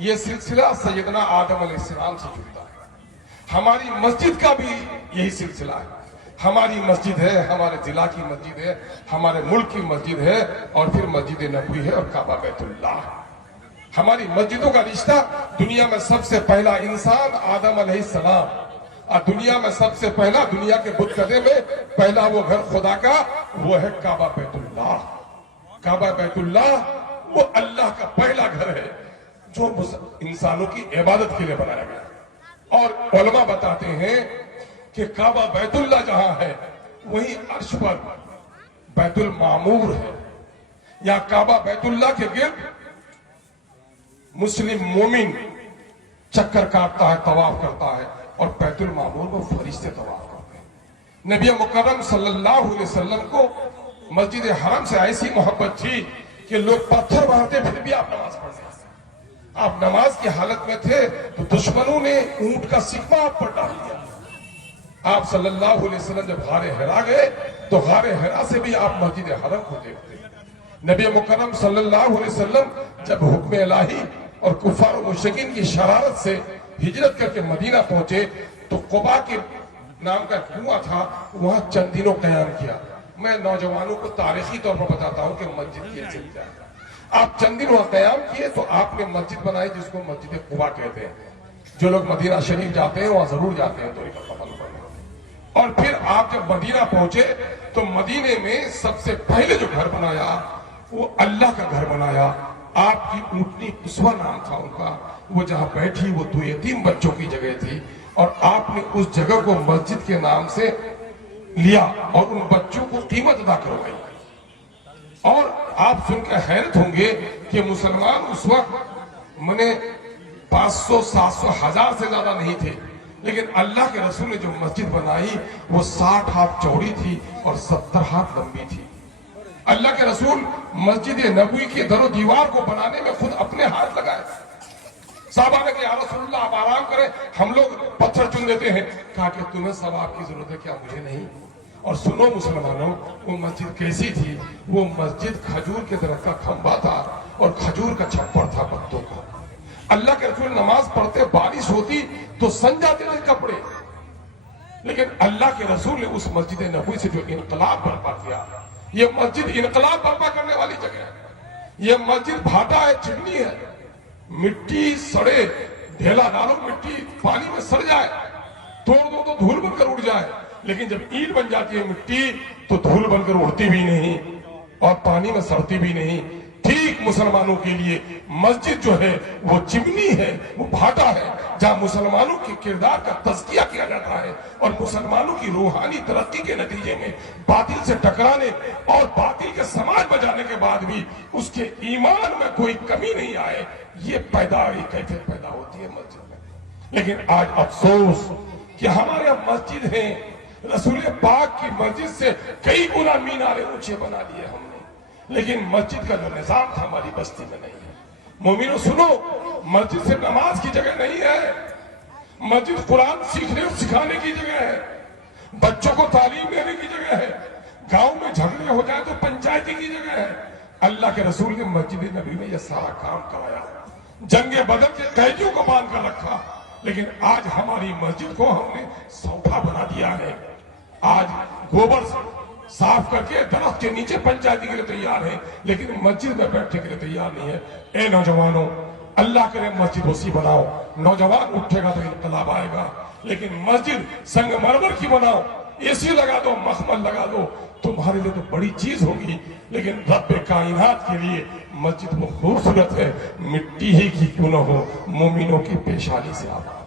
یہ سلسلہ سیدنا آدم علیہ السلام سے جڑتا ہے. ہماری مسجد کا بھی یہی سلسلہ ہے. ہماری مسجد ہے, ہمارے ضلع کی مسجد ہے, ہمارے ملک کی مسجد ہے, اور پھر مسجد نبوی ہے اور کعبہ بیت اللہ. ہماری مسجدوں کا رشتہ, دنیا میں سب سے پہلا انسان آدم علیہ السلام, اور دنیا میں سب سے پہلا, دنیا کے بت کدے میں پہلا وہ گھر خدا کا وہ ہے کعبہ بیت اللہ. کعبہ بیت اللہ وہ اللہ کا پہلا گھر ہے جو انسانوں کی عبادت کے لیے بنایا گیا. اور علماء بتاتے ہیں کہ کعبہ بیت اللہ جہاں ہے وہی عرش پر بیت المعمور ہے. یا کعبہ بیت اللہ کے گرد مسلم مومن چکر کاٹتا ہے, طواف کرتا ہے, اور بیت المعمور کو فرشتے طواف کرتے ہیں. نبی مکرم صلی اللہ علیہ وسلم کو مسجد حرم سے ایسی محبت تھی کہ لوگ پتھر مارتے پھر بھی آپ نماز پڑھتے. آپ نماز کی حالت میں تھے تو دشمنوں نے اونٹ کا سکہ آپ پر ڈال دیا. آپ صلی اللہ علیہ وسلم جب غار حرا گئے تو غار حرا سے بھی آپ مسجد حرم کو دیکھتے. نبی مکرم صلی اللہ علیہ وسلم جب حکم الہی اور کفار و مشرکین کی شرارت سے ہجرت کر کے مدینہ پہنچے تو قباء کے نام کا کنواں تھا, وہاں چند دنوں قیام کیا. میں نوجوانوں کو تاریخی طور پر بتاتا ہوں کہ مسجد کیسے بنی. آپ چند دن وہاں قیام کیے تو آپ نے مسجد بنائی جس کو مسجد قباء کہتے ہیں. جو لوگ مدینہ شریف جاتے ہیں وہاں ضرور جاتے ہیں طریقہ عمل کرنے. اور پھر آپ جب مدینہ پہنچے تو مدینے میں سب سے پہلے جو گھر بنایا وہ اللہ کا گھر بنایا. آپ کی اونٹنی قصوہ نام تھا ان کا, وہ جہاں بیٹھی وہ 2 یتیم بچوں کی جگہ تھی, اور آپ نے اس جگہ کو مسجد کے نام سے لیا اور ان بچوں کو قیمت ادا کروائی. اور آپ سن کے حیرت ہوں گے کہ مسلمان اس وقت 500 700 1000 سے زیادہ نہیں تھے, لیکن اللہ کے رسول نے جو مسجد بنائی وہ 60 ہاتھ چوڑی تھی اور 70 ہاتھ لمبی تھی. اللہ کے رسول مسجد نبوی کے در و دیوار کو بنانے میں خود اپنے ہاتھ لگائے. صحابہ نے کہا یا رسول اللہ آپ آرام کریں, ہم لوگ پتھر چن دیتے ہیں. کہا کہ تمہیں ثواب کی ضرورت ہے کیا, مجھے نہیں. اور سنو مسلمانوں, وہ مسجد کیسی تھی؟ وہ مسجد کھجور کے درخت کا کھمبا تھا اور کھجور کا چھپر تھا پتوں کا. اللہ کے رسول نماز پڑھتے, بارش ہوتی تو سن جاتے تھے کپڑے, لیکن اللہ کے رسول نے اس مسجد نبوی سے جو انقلاب برپا کیا. یہ مسجد انقلاب برپا کرنے والی جگہ ہے. یہ مسجد بھاٹا ہے, چمنی ہے, مٹی سڑے, ڈھیلا ڈالو مٹی پانی میں سڑ جائے, توڑ دو تو دھول بن کر اڑ جائے, لیکن جب اینٹ بن جاتی ہے مٹی تو دھول بن کر اڑتی بھی نہیں اور پانی میں سڑتی بھی نہیں. ٹھیک مسلمانوں کے لیے مسجد جو ہے وہ چمنی ہے, وہ بھاٹا ہے جہاں مسلمانوں کے کردار کا تزکیہ کیا جاتا ہے, اور مسلمانوں کی روحانی ترقی کے نتیجے میں باطل سے ٹکرانے اور باطل کے سماج بجانے کے بعد بھی اس کے ایمان میں کوئی کمی نہیں آئے, یہ کیفیت پیدا ہوتی ہے مسجد میں. لیکن آج افسوس کہ ہمارے یہاں مسجد ہیں, رسول پاک کی مسجد سے کئی گنا مینارے اونچے بنا دیے ہم نے, لیکن مسجد کا جو نظام تھا ہماری بستی میں نہیں ہے. مومنوں سنو, مسجد سے نماز کی جگہ نہیں ہے, مسجد قرآن سیکھنے اور سکھانے کی جگہ ہے, بچوں کو تعلیم دینے کی جگہ ہے, گاؤں میں جھگڑے ہو جائے تو پنچایتی کی جگہ ہے. اللہ کے رسول نے مسجد نبی میں یہ سارا کام کرایا, جنگ بدر کے قیدیوں کو باندھ کر رکھا, لیکن آج ہماری مسجد کو ہم نے سوٹا بنا دیا ہے. آج گوبر صاف کر کے درخت کے نیچے پنچایتی کے لیے تیار ہے, لیکن مسجد میں بیٹھنے کے لیے تیار نہیں ہے. اے نوجوانوں, اللہ کرے مسجد وسیع بناؤ, نوجوان اٹھے گا تو انقلاب آئے گا, لیکن مسجد سنگ مرمر کی بناؤ, اے سی لگا دو, مخمل لگا دو, تمہارے لیے تو بڑی چیز ہوگی, لیکن رب کائنات کے لیے مسجد وہ خوبصورت ہے, مٹی ہی کی کیوں نہ ہو, مومنوں کی پیشانی سے آباد.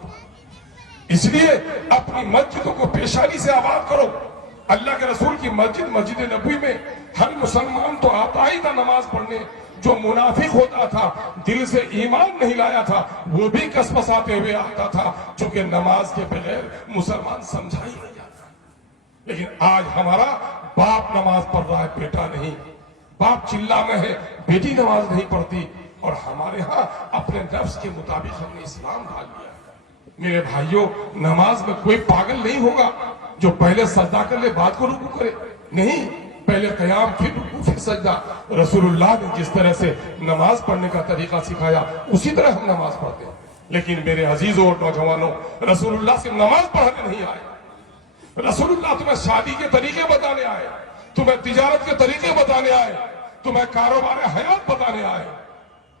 اس لیے اپنی مسجدوں کو پیشانی سے آباد کرو. اللہ کے رسول کی مسجد, مسجد نبوی میں ہر مسلمان تو آتا ہی تھا نماز پڑھنے. جو منافق ہوتا تھا, دل سے ایمان نہیں لایا تھا, وہ بھی کسمساتے ہوئے آتا تھا, چونکہ نماز کے بغیر مسلمان سمجھا ہی نہیں جاتا. لیکن آج ہمارا باپ نماز پڑھ رہا ہے, بیٹا نہیں. باپ چلہ میں ہے, بیٹی نماز نہیں پڑھتی, اور ہمارے ہاں اپنے نفس کے مطابق ہم نے اسلام ڈال لیا. میرے بھائیوں, نماز میں کوئی پاگل نہیں ہوگا جو پہلے سجدہ کر لے بعد کو رکوع کرے. نہیں, پہلے قیام پھر رکوع پھر سجدہ. رسول اللہ نے جس طرح سے نماز پڑھنے کا طریقہ سکھایا اسی طرح ہم نماز پڑھتے ہیں. لیکن میرے عزیزوں اور نوجوانوں، رسول اللہ سے نماز پڑھنے نہیں آئے. رسول اللہ تمہیں شادی کے طریقے بتانے آئے، تمہیں تجارت کے طریقے بتانے آئے، تمہیں کاروبار حیات بتانے آئے،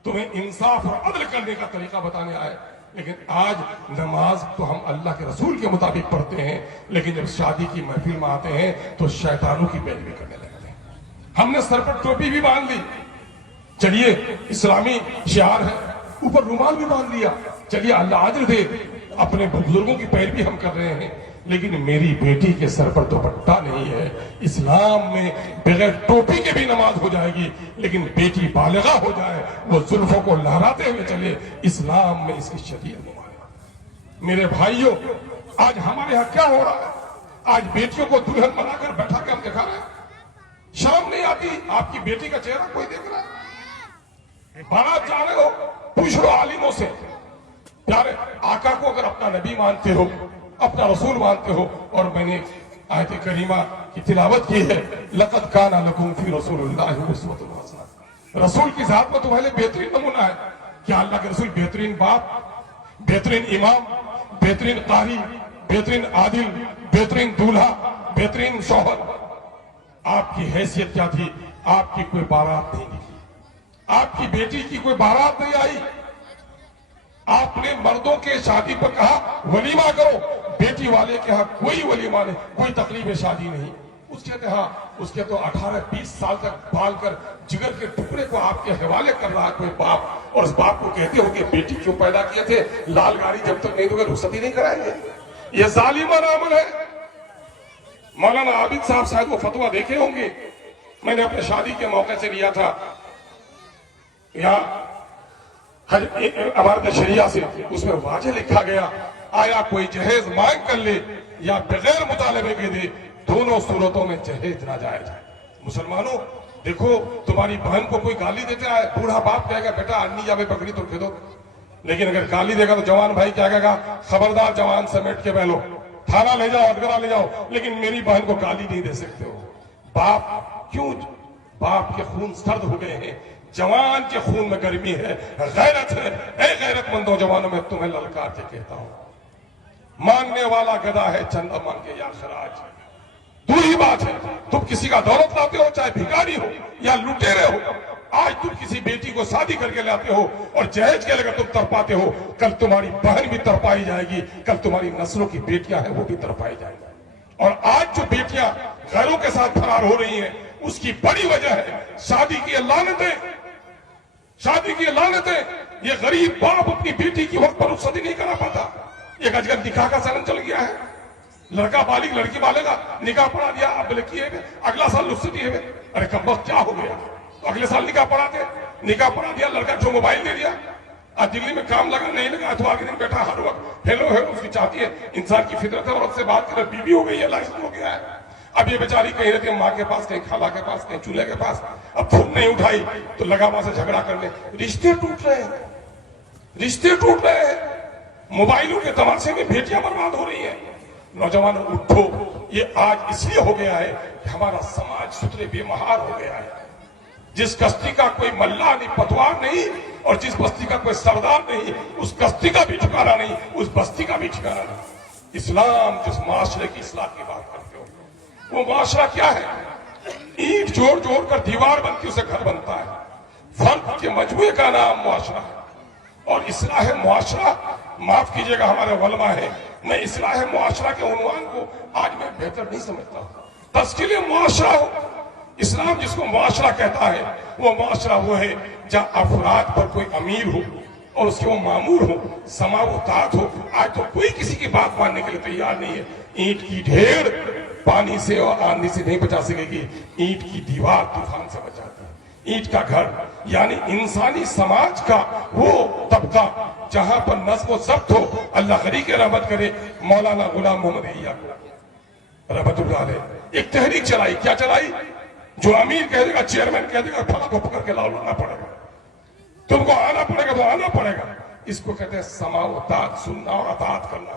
تمہیں انصاف اور عدل کرنے کا طریقہ بتانے آئے. لیکن آج نماز تو ہم اللہ کے رسول کے مطابق پڑھتے ہیں، لیکن جب شادی کی محفل میں آتے ہیں تو شیطانوں کی پیروی کرنے لگتے ہیں. ہم نے سر پر ٹوپی بھی باندھ لی، چلیے اسلامی شعار ہے، اوپر رومال بھی باندھ لیا، چلیے اللہ اجر دے، اپنے بزرگوں کی پیروی ہم کر رہے ہیں. لیکن میری بیٹی کے سر پر دوپٹہ نہیں ہے. اسلام میں بغیر ٹوپی کے بھی نماز ہو جائے گی، لیکن بیٹی بالغہ ہو جائے، وہ زلفوں کو لہراتے ہوئے چلے، اسلام میں اس کی شریعت نہیں ہے. میرے بھائیوں، آج ہمارے ہاں کیا ہو رہا ہے؟ آج بیٹیوں کو دلہن بنا کر بیٹھا کے ہم دکھا رہے ہیں. شرم نہیں آتی؟ آپ کی بیٹی کا چہرہ کوئی دیکھ رہا ہے؟ بارات جا رہے ہو، پوچھ لو عالموں سے، پیارے آقا کو اگر اپنا نبی مانتے ہو، اپنا رسول مانتے ہو، اور میں نے آیت کریمہ کی تلاوت کی ہے، لَقَدْ كَانَ لَكُمْ فِي رَسُولِ اللَّهِ أُسْوَةٌ حَسَنَةٌ. رسول کی ذات میں تمہارے بہترین نمونہ ہے. کیا اللہ کے رسول بہترین باپ، بہترین امام، بہترین قاری، بہترین عادل، بہترین دولہا، بہترین شوہر؟ آپ کی حیثیت کیا تھی؟ آپ کی کوئی بارات نہیں نکلی، آپ کی بیٹی کی کوئی بارات نہیں آئی. آپ نے مردوں کے شادی پر کہا ولیمہ کرو، بیٹی والے کے ہاں کوئی ولیمہ نہیں، کوئی تقریب شادی نہیں. اس کے ہاں اس کے تو 18-20 سال تک پال کر جگر کے ٹکڑے کو آپ کے حوالے کر رہا کوئی باپ، اور اس باپ کو کہتے ہو کہ بیٹی کیوں پیدا کیے تھے؟ لال گاڑی جب تک نہیں دو گے رخصتی نہیں کرائیں گے. یہ ظالمانہ عمل ہے. مولانا عابد صاحب شاید وہ فتویٰ دیکھے ہوں گے، میں نے اپنے شادی کے موقع سے لیا تھا. یہاں عمارت شریعہ سے اس میں واضح لکھا گیا، آیا کوئی جہیز مانگ کر لے یا بغیر مطالبے کے دے، دونوں صورتوں میں جہیز ناجائز ہے. مسلمانوں دیکھو، تمہاری بہن کو کوئی گالی دیتا ہے، بوڑھا باپ کہے گا بیٹا انی جاوے پکڑی تو کھے دو. لیکن اگر گالی دے گا تو جوان بھائی کیا کہے گا؟ خبردار جوان سمیٹ کے بہلو، تھانہ لے جاؤ، ادگرہ لے جاؤ. لیکن میری بہن کو گالی نہیں دے سکتے ہو. باپ کیوں؟ باپ کے خون سرد ہو گئے ہیں، جوان کے خون میں گرمی ہے، غیرت ہے. اے غیرت مند نوجوانوں، میں تمہیں للکار کے کہتا ہوں، مانگنے والا گدا ہے، چندہ مانگے یا خراج. دو ہی بات ہے، تم کسی کا دولت لاتے ہو، چاہے بھکاری ہو یا لٹیرے ہو. آج تم کسی بیٹی کو شادی کر کے لاتے ہو اور جہیز کے لے کر تم تڑپاتے ہو، کل تمہاری بہن بھی تڑپائی جائے گی، کل تمہاری نسلوں کی بیٹیاں ہیں وہ بھی تڑپائی جائیں گی. اور آج جو بیٹیاں غیروں کے ساتھ فرار ہو رہی ہیں، اس کی بڑی وجہ ہے شادی کی لعنتیں. شادی کی لعنتیں. یہ غریب باپ اپنی بیٹی کی وقت پر رخصتی نہیں کرا پاتا. ایک اجگر نکاح کا چلن چل گیا ہے، لڑکا بالغ لڑکی بالغہ، نکاح پڑھا دیا، اب لڑکی ہے اگلا سال رخصتی ہے. ارے کم وقت کیا ہو گیا؟ تو اگلے سال نکاح پڑھاتے، نکاح پڑھا دیا، لڑکا جو موبائل دے دیا. آج دلی میں کام لگا نہیں لگا، اتوار کے دن بیٹھا ہر وقت ہیلو ہیلو اس کی چاہتی ہے. انسان کی فطرت ہے، عورت سے بات کرے، بیوی ہو گئی ہے، لائسنس ہو گیا ہے. اب یہ بیچاری کہیں رہتی ہے ماں کے پاس، کہیں خالہ کے پاس، کہیں چولہے کے پاس. اب فون نہیں اٹھائی تو لگا وہاں سے جھگڑا کرنے. رشتے ٹوٹ رہے ہیں، رشتے ٹوٹ رہے ہیں. موبائلوں کے تماشے میں بیٹیاں برباد ہو رہی ہیں. نوجوانوں اٹھو. یہ آج اس لیے ہو گیا ہے کہ ہمارا سماج سترے بے مہار ہو گیا ہے. جس کشتی کا کوئی ملا نہیں، پتوار نہیں، اور جس بستی کا کوئی سردار نہیں، اس کشتی کا بھی ٹھکانا نہیں، اس بستی کا بھی ٹھکانا نہیں. اسلام جس معاشرے کی اصلاح کی بات کرتے ہو، وہ معاشرہ کیا ہے؟ اینٹ جوڑ جوڑ کر دیوار بنتی، اسے گھر بنتا ہے. فرد کے مجموعے کا نام معاشرہ ہے. اور اصلاح معاشرہ، معاف کیجئے گا ہمارے علماء ہیں، میں اصلاح معاشرہ کے عنوان کو آج میں بہتر نہیں سمجھتا ہوں. تشکیل معاشرہ ہو. اسلام جس کو معاشرہ کہتا ہے، وہ معاشرہ وہ ہے جہاں افراد پر کوئی امیر ہو اور اس کے وہ مامور ہو، سما و طاعت ہو. آج تو کوئی کسی کی بات ماننے کے لیے تیار نہیں ہے. اینٹ کی ڈھیر پانی سے اور آندھی سے نہیں بچا سکے گی، اینٹ کی دیوار طوفان سے بچاتی ہے. اینٹ کا گھر یعنی انسانی سماج کا وہ طبقہ جہاں پر نظم و ضبط ہو. اللہ غنی کے رحمت کرے، مولانا غلام محمد احیاء رحمت اللہ علیہ ایک تحریک چلائی. کیا چلائی؟ جو امیر کہہ دے گا، چیئرمین کہہ دے گا، پھلا کو پکڑ کے لانا پڑے گا، تم کو آنا پڑے گا تو آنا پڑے گا. اس کو کہتے ہیں سما و طاعت، سننا اور اطاعت کرنا.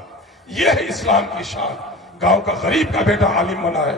یہ ہے اسلام کی شان. گاؤں کا غریب کا بیٹا عالم بنا ہے،